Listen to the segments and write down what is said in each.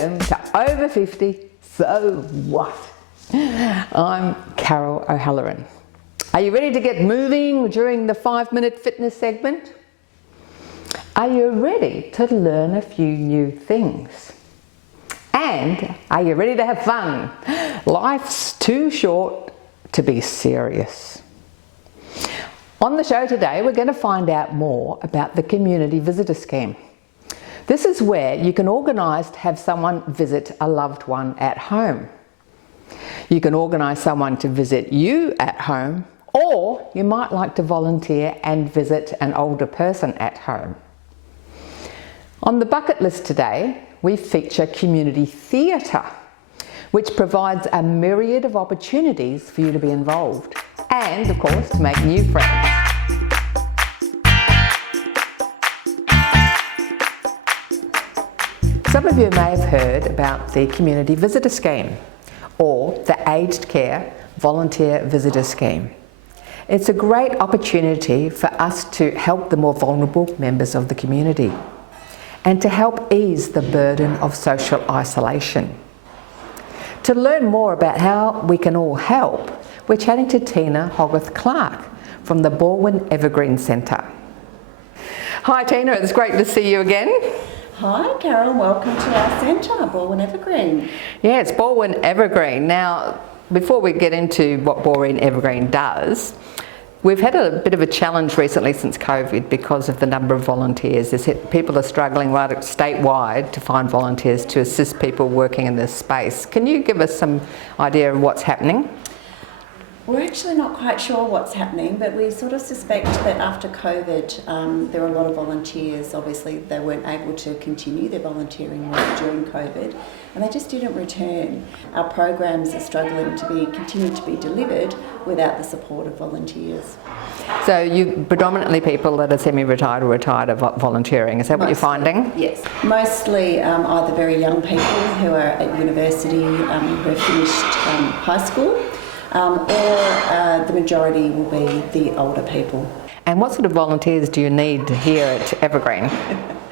welcome to Over 50, So What? I'm Carol O'Halloran. Are you ready to get moving during the 5-minute fitness segment? Are you ready to learn a few new things? And are you ready to have fun? Life's too short to be serious. On the show today, we're going to find out more about the Community Visitor Scheme. This is where you can organise to have someone visit a loved one at home. You can organise someone to visit you at home, or you might like to volunteer and visit an older person at home. On the bucket list today, we feature community theatre, which provides a myriad of opportunities for you to be involved and, of course, to make new friends. Some of you may have heard about the Community Visitor Scheme or the Aged Care Volunteer Visitor Scheme. It's a great opportunity for us to help the more vulnerable members of the community and to help ease the burden of social isolation. To learn more about how we can all help, we're chatting to Tina Hogarth-Clarke from the Balwyn Evergreen Centre. Hi Tina, it's great to see you again. Hi Carol, welcome to our centre, Balwyn Evergreen. Yeah, it's Balwyn Evergreen. Now, before we get into what Balwyn Evergreen does, we've had a bit of a challenge recently since COVID because of the number of volunteers. People are struggling right statewide to find volunteers to assist people working in this space. Can you give us some idea of what's happening? We're actually not quite sure what's happening, but we sort of suspect that after COVID, there were a lot of volunteers. Obviously, they weren't able to continue their volunteering work during COVID, and they just didn't return. Our programs are struggling to continue to be delivered without the support of volunteers. So you predominantly people that are semi-retired or retired are volunteering, is that what you're finding? Yes, mostly either very young people who are at university, who have finished high school, or the majority will be the older people. And what sort of volunteers do you need here at Evergreen?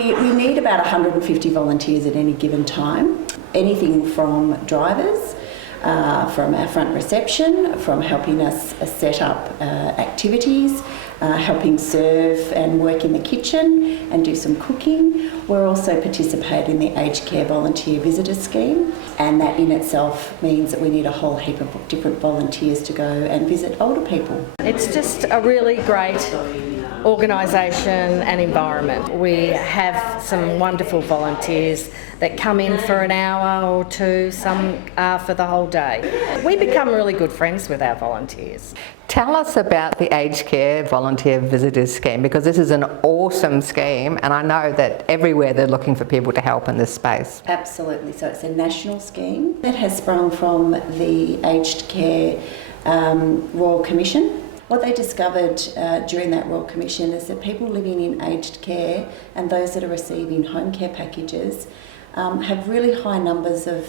We need about 150 volunteers at any given time. Anything from drivers, from our front reception, from helping us set up activities, helping serve and work in the kitchen and do some cooking. We're also participating in the Aged Care Volunteer Visitor Scheme, and that in itself means that we need a whole heap of different volunteers to go and visit older people. It's just a really great organisation and environment. We have some wonderful volunteers that come in for an hour or two, some for the whole day. We become really good friends with our volunteers. Tell us about the Aged Care Volunteer Visitors Scheme, because this is an awesome scheme and I know that everywhere they're looking for people to help in this space. Absolutely. So it's a national scheme that has sprung from the Aged Care Royal Commission. What they discovered during that Royal Commission is that people living in aged care and those that are receiving home care packages have really high numbers of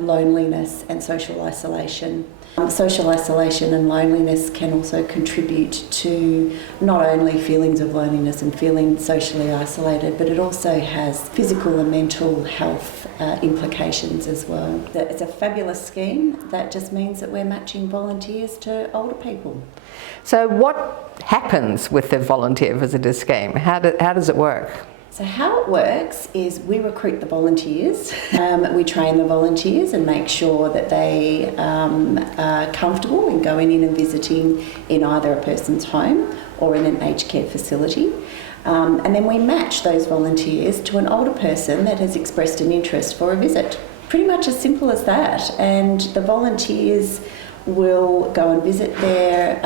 loneliness and social isolation. Social isolation and loneliness can also contribute to not only feelings of loneliness and feeling socially isolated, but it also has physical and mental health implications as well. It's a fabulous scheme that just means that we're matching volunteers to older people. So what happens with the Volunteer Visitor Scheme? How does it work? So how it works is we recruit the volunteers, we train the volunteers and make sure that they are comfortable in going in and visiting in either a person's home or in an aged care facility. And then we match those volunteers to an older person that has expressed an interest for a visit. Pretty much as simple as that. And the volunteers will go and visit their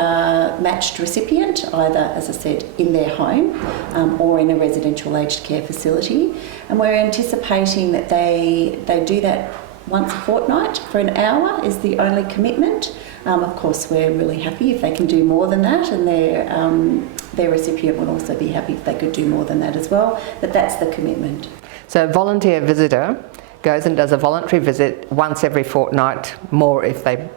matched recipient, either, as I said, in their home or in a residential aged care facility. And we're anticipating that they do that once a fortnight for an hour is the only commitment. Of course, we're really happy if they can do more than that, and their recipient would also be happy if they could do more than that as well, but that's the commitment. So volunteer visitor goes and does a voluntary visit once every fortnight, more if they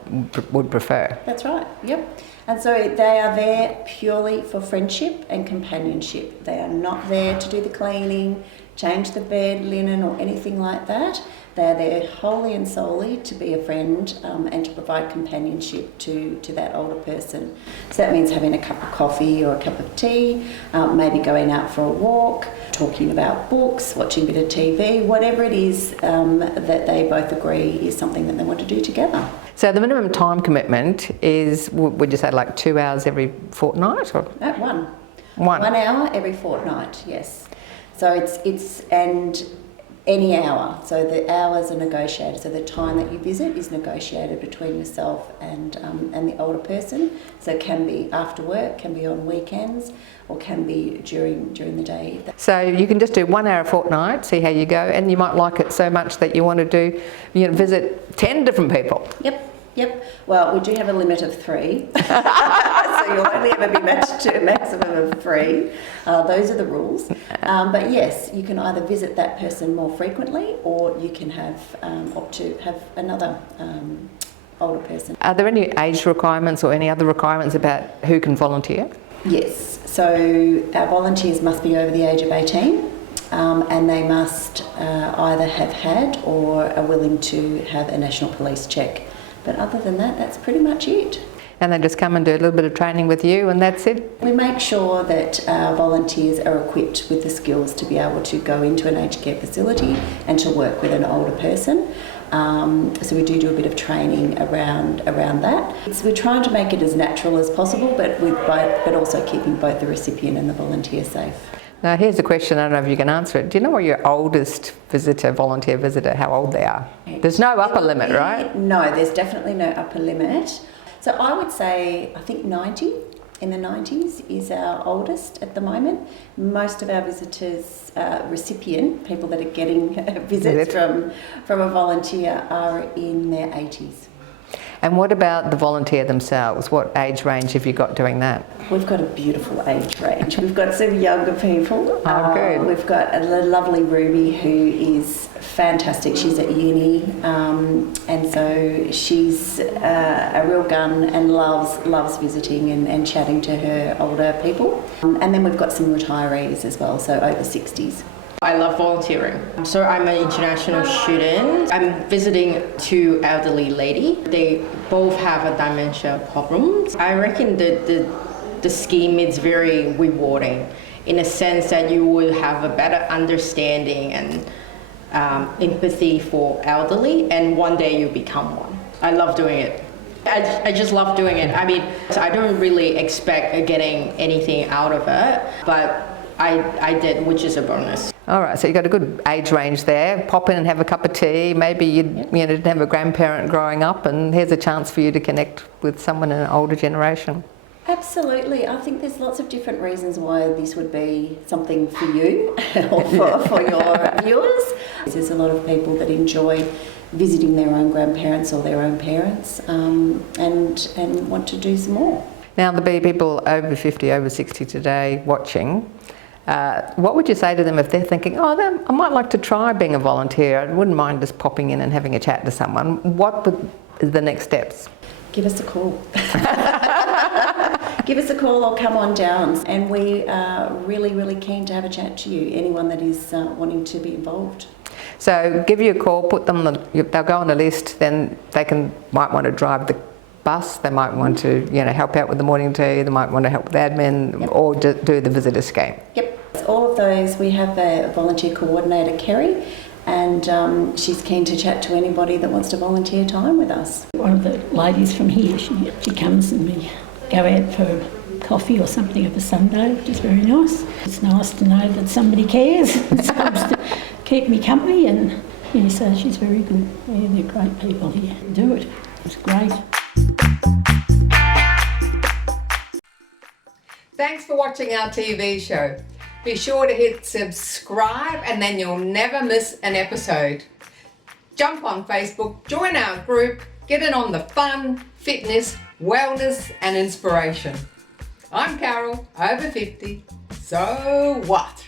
would prefer. That's right, yep. And so they are there purely for friendship and companionship. They are not there to do the cleaning, change the bed, linen or anything like that. They're there wholly and solely to be a friend and to provide companionship to that older person. So that means having a cup of coffee or a cup of tea, maybe going out for a walk, talking about books, watching a bit of TV, whatever it is that they both agree is something that they want to do together. So the minimum time commitment is, would you say like 2 hours every fortnight? Or? One. One. 1 hour every fortnight, yes. So it's and any hour. So the hours are negotiated. So the time that you visit is negotiated between yourself and the older person. So it can be after work, can be on weekends, or can be during the day. So you can just do 1 hour a fortnight, see how you go, and you might like it so much that you want to do, visit 10 different people. Yep. Well, we do have a limit of 3, so you'll only ever be matched to a maximum of 3. Those are the rules. But yes, you can either visit that person more frequently, or you can have opt to have another older person. Are there any age requirements or any other requirements about who can volunteer? Yes. So our volunteers must be over the age of 18. And they must either have had or are willing to have a National Police check. But other than that, that's pretty much it. And they just come and do a little bit of training with you and that's it? We make sure that our volunteers are equipped with the skills to be able to go into an aged care facility and to work with an older person. So we do a bit of training around that. So we're trying to make it as natural as possible, but also keeping both the recipient and the volunteer safe. Now here's a question, I don't know if you can answer it. Do you know what your oldest volunteer visitor, how old they are? There's no upper limit, right? No, there's definitely no upper limit. So I would say, I think 90, in the 90s is our oldest at the moment. Most of our visitors, people that are getting visits from a volunteer are in their 80s. And what about the volunteer themselves? What age range have you got doing that? We've got a beautiful age range. We've got some younger people. Oh, good. We've got a lovely Ruby who is fantastic. She's at uni, and so she's a real gun and loves visiting and chatting to her older people. And then we've got some retirees as well, so over 60s. I love volunteering. So I'm an international student. I'm visiting 2 elderly ladies. They both have a dementia problem. I reckon the scheme is very rewarding in a sense that you will have a better understanding and empathy for elderly, and one day you become one. I love doing it. I just love doing it. I mean, I don't really expect getting anything out of it, but I did, which is a bonus. All right, so you've got a good age range there. Pop in and have a cup of tea. Maybe you didn't have a grandparent growing up, and here's a chance for you to connect with someone in an older generation. Absolutely. I think there's lots of different reasons why this would be something for you or for your viewers. There's a lot of people that enjoy visiting their own grandparents or their own parents and want to do some more. Now, there'll be people over 50, over 60 today watching. What would you say to them if they're thinking, I might like to try being a volunteer, I wouldn't mind just popping in and having a chat to someone. What would the next steps? Give us a call. Give us a call or come on down, and we are really, really keen to have a chat to you, anyone that is wanting to be involved. So give you a call, put them they'll go on the list, then they might want to drive the bus, they might want to help out with the morning tea, they might want to help with admin, yep, or do the visitor scheme. Yep, all of those. We have a volunteer coordinator, Kerry, and she's keen to chat to anybody that wants to volunteer time with us. One of the ladies from here, she comes and we go out for coffee or something of a Sunday, which is very nice. It's nice to know that somebody cares and seems to keep me company, and so she's very good. Yeah, they're great people here. Do it. It's great. Thanks for watching our TV show. Be sure to hit subscribe and then you'll never miss an episode. Jump on Facebook, join our group, get in on the fun, fitness, wellness and inspiration. I'm Carol, over 50, so what?